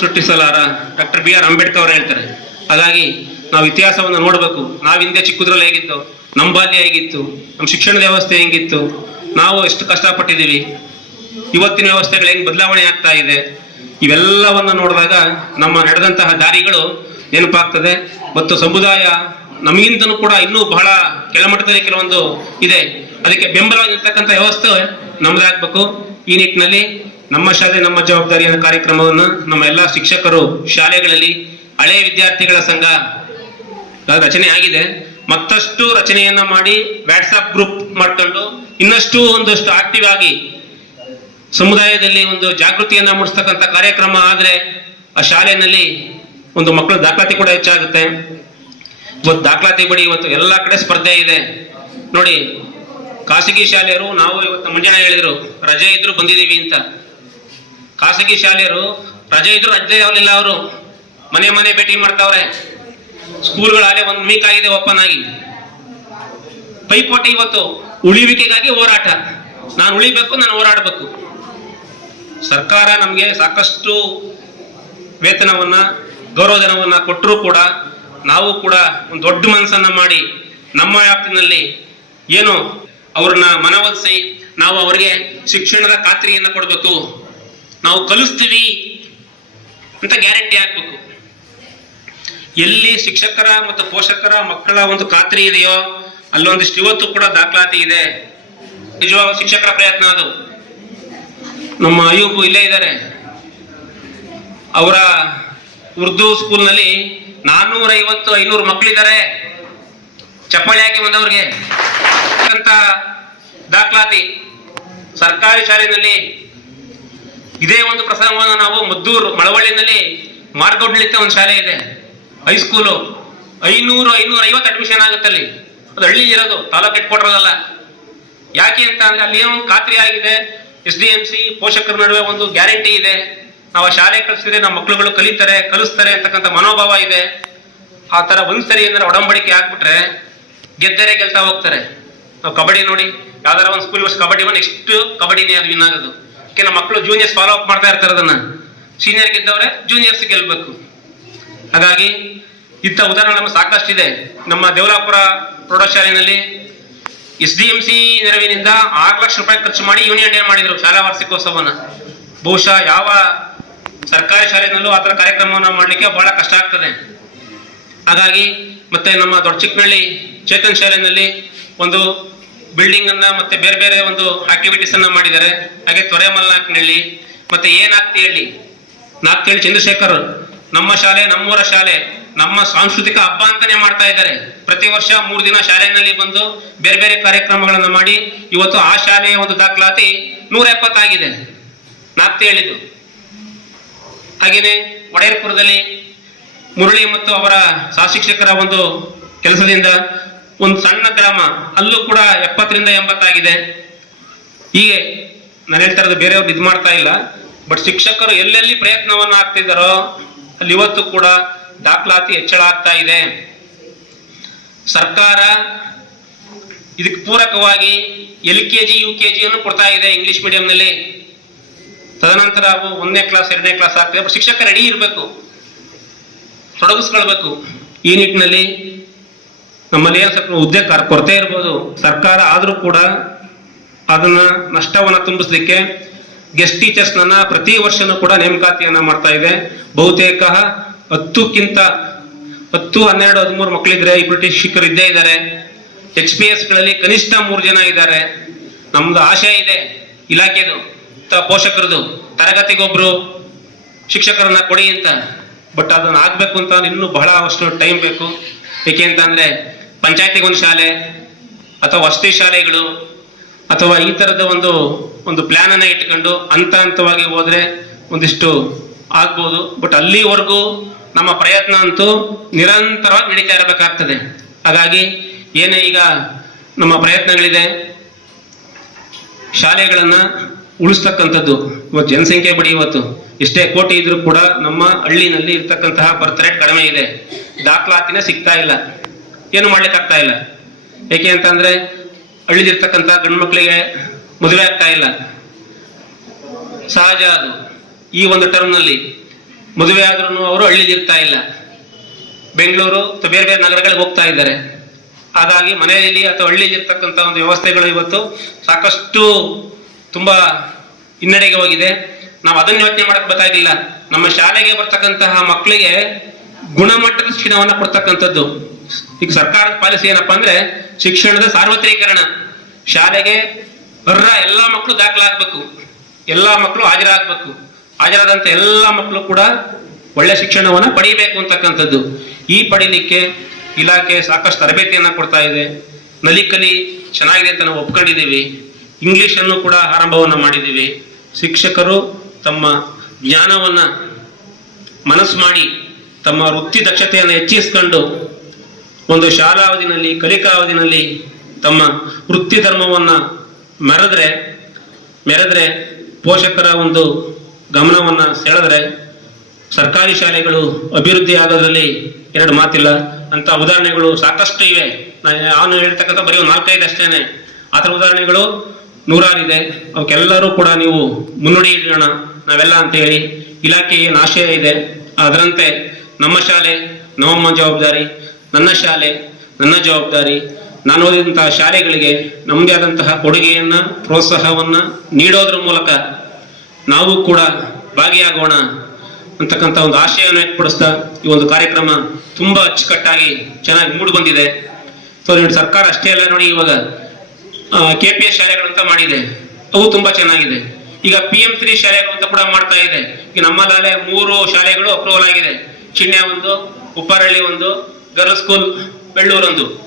ಸೃಷ್ಟಿಸಲಾರ doctor B R Ambedkar ಅವರು ಹೇಳ್ತಾರೆ. ಹಾಗಾಗಿ ನಾವು ಇತಿಹಾಸವನ್ನು ನೋಡಬೇಕು. ನಾವು ಹಿಂದೆ ಚಿಕ್ಕದ್ರಲ್ಲಿ ಹೇಗಿತ್ತು? ನಮ್ಮ ಬಾಲ್ಯ ಹೇಗಿತ್ತು? ನಮ್ಮ ಶಿಕ್ಷಣ ವ್ಯವಸ್ಥೆ ಹೆಂಗಿತ್ತು? ನಾವು ಎಷ್ಟು ಕಷ್ಟಪಟ್ಟಿದ್ದೀವಿ? ಇವತ್ತಿನ ವ್ಯವಸ್ಥೆಗಳು ಹೆಂಗ್ ಬದಲಾವಣೆ ಆಗ್ತಾ ಇದೆ? ಇವೆಲ್ಲವನ್ನ ನೋಡಿದಾಗ ನಮ್ಮ ನಡೆದಂತಹ ದಾರಿಗಳು ನೆನಪಾಗ್ತದೆ ಮತ್ತು ಸಮುದಾಯ ನಮಗಿಂತನೂ ಕೂಡ ಇನ್ನೂ ಬಹಳ ಕೆಳಮಟ್ಟದಲ್ಲಿ ಕೆಲವೊಂದು ಇದೆ. ಅದಕ್ಕೆ ಬೆಂಬಲವಾಗಿರ್ತಕ್ಕಂಥ ವ್ಯವಸ್ಥೆ ನಮ್ದಾಗ್ಬೇಕು. ಈ ನಿಟ್ಟಿನಲ್ಲಿ ನಮ್ಮ ಶಾಲೆ, ನಮ್ಮ ಜವಾಬ್ದಾರಿ ಅನ್ನೋ ಕಾರ್ಯಕ್ರಮವನ್ನು ನಮ್ಮ ಎಲ್ಲ ಶಿಕ್ಷಕರು ಶಾಲೆಗಳಲ್ಲಿ ಹಳೆ ವಿದ್ಯಾರ್ಥಿಗಳ ಸಂಘ ರಚನೆ ಆಗಿದೆ. ಮತ್ತಷ್ಟು ರಚನೆಯನ್ನ ಮಾಡಿ ವ್ಯಾಟ್ಸಪ್ ಗ್ರೂಪ್ ಮಾಡ್ಕೊಂಡು ಇನ್ನಷ್ಟು ಒಂದಷ್ಟು ಆಕ್ಟಿವ್ ಆಗಿ ಸಮುದಾಯದಲ್ಲಿ ಒಂದು ಜಾಗೃತಿಯನ್ನ ಮೂಡಿಸ್ತಕ್ಕಂಥ ಕಾರ್ಯಕ್ರಮ ಆದ್ರೆ ಆ ಶಾಲೆಯಲ್ಲಿ ಒಂದು ಮಕ್ಕಳ ದಾಖಲಾತಿ ಕೂಡ ಹೆಚ್ಚಾಗುತ್ತೆ. ಇವತ್ತು ದಾಖಲಾತಿ ಬಡಿ ಇವತ್ತು ಎಲ್ಲ ಕಡೆ ಸ್ಪರ್ಧೆ ಇದೆ. ನೋಡಿ, ಖಾಸಗಿ ಶಾಲೆಯರು ನಾವು ಇವತ್ತು ಮುಂಜಾನೆ ಹೇಳಿದ್ರು, ರಜೆ ಇದ್ರು ಬಂದಿದ್ದೀವಿ ಅಂತ. ಖಾಸಗಿ ಶಾಲೆಯರು, ರಜೆ ಇದ್ರು ರಜೆ ಯಾವಲಿಲ್ಲ ಅವರು. ಮನೆ ಮನೆ ಭೇಟಿ ಮಾಡ್ತಾವ್ರೆ. ಸ್ಕೂಲ್ಗಳು ಅಲ್ಲೇ ಒಂದ್ ವೀಕ್ ಆಗಿದೆ ಓಪನ್ ಆಗಿ ಪೈಪೋಟಿ ಇವತ್ತು ಉಳಿವಿಕೆಗಾಗಿ ಹೋರಾಟ. ನಾನು ಉಳಿಬೇಕು, ನಾನು ಹೋರಾಡಬೇಕು. ಸರ್ಕಾರ ನಮಗೆ ಸಾಕಷ್ಟು ವೇತನವನ್ನ, ಗೌರವಧನವನ್ನ ಕೊಟ್ಟರೂ ಕೂಡ ನಾವು ಕೂಡ ಒಂದು ದೊಡ್ಡ ಮನಸ್ಸನ್ನ ಮಾಡಿ ನಮ್ಮ ವ್ಯಾಪ್ತಿನಲ್ಲಿ ಏನು ಅವ್ರನ್ನ ಮನವೊಲಿಸಿ ನಾವು ಅವರಿಗೆ ಶಿಕ್ಷಣದ ಖಾತ್ರಿಯನ್ನು ಕೊಡಬೇಕು. ನಾವು ಕಲಿಸ್ತೀವಿ ಅಂತ ಗ್ಯಾರಂಟಿ ಆಗ್ಬೇಕು. ಎಲ್ಲಿ ಶಿಕ್ಷಕರ ಮತ್ತು ಪೋಷಕರ ಮಕ್ಕಳ ಒಂದು ಖಾತ್ರಿ ಇದೆಯೋ ಅಲ್ಲೊಂದಿಷ್ಟು ಇವತ್ತು ಕೂಡ ದಾಖಲಾತಿ ಇದೆ. ನಿಜವಾಗ ಶಿಕ್ಷಕರ ಪ್ರಯತ್ನ ಅದು. ನಮ್ಮ ಅಯೂಬು ಇಲ್ಲೇ ಇದ್ದಾರೆ. ಅವರ ಉರ್ದು ಸ್ಕೂಲ್ನಲ್ಲಿ ನಾನ್ನೂರ ಐವತ್ತು ಐನೂರು ಮಕ್ಕಳಿದ್ದಾರೆ. ಚಪ್ಪಾಳೆ ಹಾಕಿ ಬಂದವ್ರಿಗೆ. ಅಂತ ದಾಖಲಾತಿ. ಸರ್ಕಾರಿ ಶಾಲೆಯಲ್ಲಿ ಇದೇ ಒಂದು ಪ್ರಸಂಗವನ್ನು ನಾವು ಮದ್ದೂರು ಮಳವಳ್ಳಿನಲ್ಲಿ ಮಾರ್ಗೌಡ್ಲಿಕ್ಕೆ ಒಂದು ಶಾಲೆ ಇದೆ. ಹೈಸ್ಕೂಲು ಐನೂರು ಐನೂರ ಐವತ್ತು ಅಡ್ಮಿಷನ್ ಆಗುತ್ತೆ ಅಲ್ಲಿ. ಅದು ಹಳ್ಳಿ ಇರೋದು, ತಾಲೂಕು ಅಲ್ಲ ಯಾಕೆ ಅಂತ ಅಂದ್ರೆ ಅಲ್ಲಿ ಏನೋ ಒಂದು ಖಾತ್ರಿ ಆಗಿದೆ. ಎಸ್ ಡಿ ಎಂ ಸಿ ಪೋಷಕರ ನಡುವೆ ಒಂದು ಗ್ಯಾರಂಟಿ ಇದೆ. ನಾವು ಆ ಶಾಲೆ ಕಲಿಸಿದ್ರೆ ನಮ್ಮ ಮಕ್ಕಳುಗಳು ಕಲಿತಾರೆ, ಕಲಿಸ್ತಾರೆ ಅಂತಕ್ಕಂಥ ಮನೋಭಾವ ಇದೆ. ಆ ಥರ ಒಂದು ಸರಿ ಏನಾರ ಒಡಂಬಡಿಕೆ ಹಾಕ್ಬಿಟ್ರೆ ಗೆದ್ದರೆ ಗೆಲ್ತಾ ಹೋಗ್ತಾರೆ. ನಾವು ಕಬಡ್ಡಿ ನೋಡಿ, ಯಾವ್ದಾರ ಒಂದು ಸ್ಕೂಲ್ ವರ್ಷ ಕಬಡ್ಡಿ ಎಷ್ಟು ಕಬಡ್ಡಿನೇ ಅದು ವಿನ್ ಆಗೋದು. ನಮ್ಮ ಮಕ್ಕಳು ಜೂನಿಯರ್ಸ್ ಫಾಲೋ ಅಪ್ ಮಾಡ್ತಾ ಇರ್ತಾರೆ ಅದನ್ನ ಸೀನಿಯರ್ ಗೆದ್ದವ್ರೆ ಜೂನಿಯರ್ಸ್ ಗೆಲ್ಬೇಕು. ಹಾಗಾಗಿ ಇಂಥ ಉದಾಹರಣೆ ನಮ್ಮ ಸಾಕಷ್ಟಿದೆ. ನಮ್ಮ ದೇವಲಾಪುರ ಪ್ರೌಢಶಾಲೆಯಲ್ಲಿ ಎಸ್ ಡಿ ಎಂ ಸಿ ನೆರವಿನಿಂದ ಆರು ಲಕ್ಷ ರೂಪಾಯಿ ಖರ್ಚು ಮಾಡಿ ಯೂನಿಯನ್ ಡೇ ಮಾಡಿದ್ರು ಶಾಲಾ ವಾರ್ಷಿಕೋತ್ಸವನ. ಬಹುಶಃ ಯಾವ ಸರ್ಕಾರಿ ಶಾಲೆಯಲ್ಲೂ ಆ ಥರ ಕಾರ್ಯಕ್ರಮವನ್ನು ಮಾಡಲಿಕ್ಕೆ ಬಹಳ ಕಷ್ಟ ಆಗ್ತದೆ. ಹಾಗಾಗಿ ಮತ್ತೆ ನಮ್ಮ ದೊಡ್ಡ ಚಿಕ್ಕನಹಳ್ಳಿ ಚೇತನ್ ಶಾಲೆಯಲ್ಲಿ ಒಂದು ಬಿಲ್ಡಿಂಗ್ ಅನ್ನ ಮತ್ತೆ ಬೇರೆ ಬೇರೆ ಒಂದು ಆಕ್ಟಿವಿಟೀಸ್ ಅನ್ನ ಮಾಡಿದ್ದಾರೆ. ಹಾಗೆ ತೊರೆ ನಾಲ್ಕನಹಳ್ಳಿ ಮತ್ತೆ ಏನಾಗ್ತಿ ಹೇಳಿ ನಾಲ್ಕನಹಳ್ಳಿ ಚಂದ್ರಶೇಖರ್ ನಮ್ಮ ಶಾಲೆ, ನಮ್ಮೂರ ಶಾಲೆ, ನಮ್ಮ ಸಾಂಸ್ಕೃತಿಕ ಹಬ್ಬ ಅಂತಾನೆ ಮಾಡ್ತಾ ಇದ್ದಾರೆ. ಪ್ರತಿ ವರ್ಷ ಮೂರು ದಿನ ಶಾಲೆಯಲ್ಲಿ ಬಂದು ಬೇರೆ ಬೇರೆ ಕಾರ್ಯಕ್ರಮಗಳನ್ನು ಮಾಡಿ ಇವತ್ತು ಆ ಶಾಲೆಯ ಒಂದು ದಾಖಲಾತಿ ನೂರ ಎಪ್ಪತ್ತಾಗಿದೆ. ಹೇಳಿದ್ದು ಹಾಗೆಯೇ ಒಡೆಯರ್ಪುರದಲ್ಲಿ ಮುರಳಿ ಮತ್ತು ಅವರ ಸಹಶಿಕ್ಷಕರ ಒಂದು ಕೆಲಸದಿಂದ ಒಂದು ಸಣ್ಣ ಗ್ರಾಮ, ಅಲ್ಲೂ ಕೂಡ ಎಪ್ಪತ್ತರಿಂದ ಎಂಬತ್ತಾಗಿದೆ. ಹೀಗೆ ನಾನು ಹೇಳ್ತಾ ಇರೋದು ಬೇರೆಯವ್ರು ಇದು ಮಾಡ್ತಾ ಇಲ್ಲ. ಬಟ್ ಶಿಕ್ಷಕರು ಎಲ್ಲೆಲ್ಲಿ ಪ್ರಯತ್ನವನ್ನ ಆಗ್ತಿದ್ದಾರೋ ಅಲ್ಲಿ ಇವತ್ತು ಕೂಡ ದಾಖಲಾತಿ ಹೆಚ್ಚಳ ಆಗ್ತಾ ಇದೆ. ಸರ್ಕಾರ ಇದಕ್ಕೆ ಪೂರಕವಾಗಿ L K G, U K ಜಿಯನ್ನು ಕೊಡ್ತಾ ಇದೆ ಇಂಗ್ಲಿಷ್ ಮೀಡಿಯಂನಲ್ಲಿ. ತದನಂತರ ಅವು ಒಂದನೇ ಕ್ಲಾಸ್, ಎರಡನೇ ಕ್ಲಾಸ್ ಆಗ್ತದೆ. ಶಿಕ್ಷಕ ರೆಡಿ ಇರಬೇಕು. ತೊಡಗಿಸ್ಕೊಳ್ಬೇಕು ಈ ನಿಟ್ಟಿನಲ್ಲಿ. ನಮ್ಮಲ್ಲಿ ಏನು ಸ್ವಲ್ಪ ಹುದ್ದೆ ಕೊರತೆ ಇರ್ಬೋದು. ಸರ್ಕಾರ ಆದರೂ ಕೂಡ ಅದನ್ನ ನಷ್ಟವನ್ನ ತುಂಬಿಸಲಿಕ್ಕೆ ಗೆಸ್ಟ್ ಟೀಚರ್ಸ್ ನನ್ನ ಪ್ರತಿ ವರ್ಷನೂ ಕೂಡ ನೇಮಕಾತಿಯನ್ನ ಮಾಡ್ತಾ ಇದೆ. ಬಹುತೇಕ ಹತ್ತಕ್ಕಿಂತ ಹತ್ತು, ಹನ್ನೆರಡು, ಹದಿಮೂರು ಮಕ್ಕಳಿದ್ರೆ ಇಬ್ಬರು ಶಿಕ್ಷಕರು ಇದ್ದೇ ಇದ್ದಾರೆ. ಎಚ್ ಪಿ ಎಸ್ಗಳಲ್ಲಿ ಕನಿಷ್ಠ ಮೂರು ಜನ ಇದ್ದಾರೆ. ನಮ್ದು ಆಶೆ ಇದೆ. ಇಲಾಖೆದು ಪೋಷಕರದು, ತರಗತಿಗೊಬ್ರು ಶಿಕ್ಷಕರನ್ನ ಕೊಡಿ ಅಂತ. ಬಟ್ ಅದನ್ನ ಆಗ್ಬೇಕು ಅಂತ ಇನ್ನೂ ಬಹಳ ಅಷ್ಟು ಟೈಮ್ ಬೇಕು. ಏಕೆ ಅಂತ ಅಂದ್ರೆ ಪಂಚಾಯತಿಗೆ ಒಂದು ಶಾಲೆ ಅಥವಾ ವಸತಿ ಶಾಲೆಗಳು ಅಥವಾ ಈ ತರದ ಒಂದು ಒಂದು ಪ್ಲಾನ್ ಅನ್ನ ಇಟ್ಕೊಂಡು ಹಂತ ಹಂತವಾಗಿ ಹೋದರೆ ಒಂದಿಷ್ಟು ಆಗ್ಬೋದು. ಬಟ್ ಅಲ್ಲಿವರೆಗೂ ನಮ್ಮ ಪ್ರಯತ್ನ ಅಂತೂ ನಿರಂತರವಾಗಿ ನಡೀತಾ ಇರಬೇಕಾಗ್ತದೆ. ಹಾಗಾಗಿ ಏನೇ ಈಗ ನಮ್ಮ ಪ್ರಯತ್ನಗಳಿದೆ, ಶಾಲೆಗಳನ್ನು ಉಳಿಸ್ತಕ್ಕಂಥದ್ದು. ಇವತ್ತು ಜನಸಂಖ್ಯೆ ಬಡಿ ಇವತ್ತು. ಎಷ್ಟೇ ಕೋಟಿ ಇದ್ರೂ ಕೂಡ ನಮ್ಮ ಹಳ್ಳಿನಲ್ಲಿ ಇರ್ತಕ್ಕಂತಹ ಬರ್ತ್ ರೇಟ್ ಕಡಿಮೆ ಇದೆ. ದಾಖಲಾತಿನೇ ಸಿಗ್ತಾ ಇಲ್ಲ. ಏನು ಮಾಡ್ಲಿಕ್ಕೆ ಆಗ್ತಾ ಇಲ್ಲ. ಏಕೆ ಅಂತಂದ್ರೆ ಹಳ್ಳಿಲಿರ್ತಕ್ಕಂಥ ಗಂಡು ಮಕ್ಕಳಿಗೆ ಮದುವೆ ಆಗ್ತಾ ಇಲ್ಲ. ಸಹಜ ಅದು. ಈ ಒಂದು ಟರ್ಮ್ನಲ್ಲಿ ಮದುವೆ ಆದ್ರೂ ಅವರು ಹಳ್ಳಿದಿರ್ತಾ ಇಲ್ಲ. ಬೆಂಗಳೂರು ಬೇರೆ ಬೇರೆ ನಗರಗಳಿಗೆ ಹೋಗ್ತಾ ಇದ್ದಾರೆ. ಹಾಗಾಗಿ ಮನೆಯಲ್ಲಿ ಅಥವಾ ಹಳ್ಳಿಯಲ್ಲಿರ್ತಕ್ಕಂಥ ಒಂದು ವ್ಯವಸ್ಥೆಗಳು ಇವತ್ತು ಸಾಕಷ್ಟು ತುಂಬಾ ಹಿನ್ನಡೆಗೆ ಹೋಗಿದೆ. ನಾವು ಅದನ್ನ ಯೋಚನೆ ಮಾಡಕ್ ಬೇಕಾಗಿಲ್ಲ. ನಮ್ಮ ಶಾಲೆಗೆ ಬರ್ತಕ್ಕಂತಹ ಮಕ್ಕಳಿಗೆ ಗುಣಮಟ್ಟದ ಶಿಕ್ಷಣವನ್ನ ಕೊಡ್ತಕ್ಕಂಥದ್ದು. ಈಗ ಸರ್ಕಾರದ ಪಾಲಿಸಿ ಏನಪ್ಪಾ ಅಂದ್ರೆ ಶಿಕ್ಷಣದ ಸಾರ್ವತ್ರೀಕರಣ. ಶಾಲೆಗೆ ಬರ್ರ ಎಲ್ಲಾ ಮಕ್ಕಳು ದಾಖಲಾಗಬೇಕು. ಎಲ್ಲಾ ಮಕ್ಕಳು ಹಾಜರಾಗಬೇಕು. ಹಾಜರಾದಂತ ಎಲ್ಲಾ ಮಕ್ಕಳು ಕೂಡ ಒಳ್ಳೆ ಶಿಕ್ಷಣವನ್ನ ಪಡಿಬೇಕು ಅಂತಕ್ಕಂಥದ್ದು. ಈ ಪಡಿಲಿಕ್ಕೆ ಇಲಾಖೆ ಸಾಕಷ್ಟು ತರಬೇತಿಯನ್ನ ಕೊಡ್ತಾ ಇದೆ. ನಲಿಕಲಿ ಚೆನ್ನಾಗಿದೆ ಅಂತ ನಾವು ಒಪ್ಕೊಂಡಿದ್ದೀವಿ. ಇಂಗ್ಲಿಷ್ ಅನ್ನು ಕೂಡ ಆರಂಭವನ್ನ ಮಾಡಿದ್ದೀವಿ. ಶಿಕ್ಷಕರು ತಮ್ಮ ಜ್ಞಾನವನ್ನ ಮನಸ್ಸು ಮಾಡಿ ತಮ್ಮ ವೃತ್ತಿ ದಕ್ಷತೆಯನ್ನು ಹೆಚ್ಚಿಸಿಕೊಂಡು ಒಂದು ಶಾಲಾವಧಿನಲ್ಲಿ, ಕಲಿಕಾವಧಿನಲ್ಲಿ ತಮ್ಮ ವೃತ್ತಿ ಧರ್ಮವನ್ನ ಮೆರೆದ್ರೆ ಮೆರೆದ್ರೆ ಪೋಷಕರ ಒಂದು ಗಮನವನ್ನ ಸೆಳೆದ್ರೆ ಸರ್ಕಾರಿ ಶಾಲೆಗಳು ಅಭಿವೃದ್ಧಿ ಆಗೋದ್ರಲ್ಲಿ ಎರಡು ಮಾತಿಲ್ಲ. ಅಂತ ಉದಾಹರಣೆಗಳು ಸಾಕಷ್ಟು ಇವೆ. ನಾನು ಹೇಳ್ತಕ್ಕಂಥ ಬರೀ ಒಂದು ನಾಲ್ಕೈದು ಅಷ್ಟೇನೆ. ಆ ಥರ ಉದಾಹರಣೆಗಳು ನೂರಾರಿದೆ. ಅವಕ್ಕೆಲ್ಲರೂ ಕೂಡ ನೀವು ಮುನ್ನುಡಿ ಇಡೋಣ. ನಾವೆಲ್ಲ ಅಂತ ಹೇಳಿ ಇಲಾಖೆ ಏನು ಆಶಯ ಇದೆ, ಅದರಂತೆ ನಮ್ಮ ಶಾಲೆ ನಮ್ಮ ಜವಾಬ್ದಾರಿ. ನನ್ನ ಶಾಲೆ, ನನ್ನ ಜವಾಬ್ದಾರಿ, ನಾನು ಓದಿದಂತಹ ಶಾಲೆಗಳಿಗೆ ನಮ್ಮದೇ ಆದಂತಹ ಕೊಡುಗೆಯನ್ನ, ಪ್ರೋತ್ಸಾಹವನ್ನ ನೀಡೋದ್ರ ಮೂಲಕ ನಾವು ಕೂಡ ಭಾಗಿಯಾಗೋಣ ಅಂತಕ್ಕಂಥ ಒಂದು ಆಶಯವನ್ನು ವ್ಯಕ್ತಪಡಿಸ್ತಾ ಈ ಒಂದು ಕಾರ್ಯಕ್ರಮ ತುಂಬಾ ಅಚ್ಚುಕಟ್ಟಾಗಿ ಚೆನ್ನಾಗಿ ಮೂಡಿ ಬಂದಿದೆ ಸೊ ನೋಡಿ ಸರ್ಕಾರ ಅಷ್ಟೇ ಅಲ್ಲ ನೋಡಿ ಇವಾಗ ಕೆ ಪಿ ಎಸ್ ಶಾಲೆಗಳಂತ ಮಾಡಿದೆ. ಅವು ತುಂಬಾ ಚೆನ್ನಾಗಿದೆ. ಈಗ ಪಿ ಎಂ ತ್ರೀ ಶಾಲೆಗಳು ಅಂತ ಕೂಡ ಮಾಡ್ತಾ ಇದೆ. ಈಗ ನಮ್ಮಲ್ಲೇ ಮೂರು ಶಾಲೆಗಳು ಅಪ್ರೂವಲ್ ಆಗಿದೆ. ಚಿಣ್ಯ ಒಂದು, ಉಪ್ಪರಳ್ಳಿ ಒಂದು ಗರ್ಲ್ಸ್ ಸ್ಕೂಲ್ ಬೆಳ್ಳೂರು ಒಂದು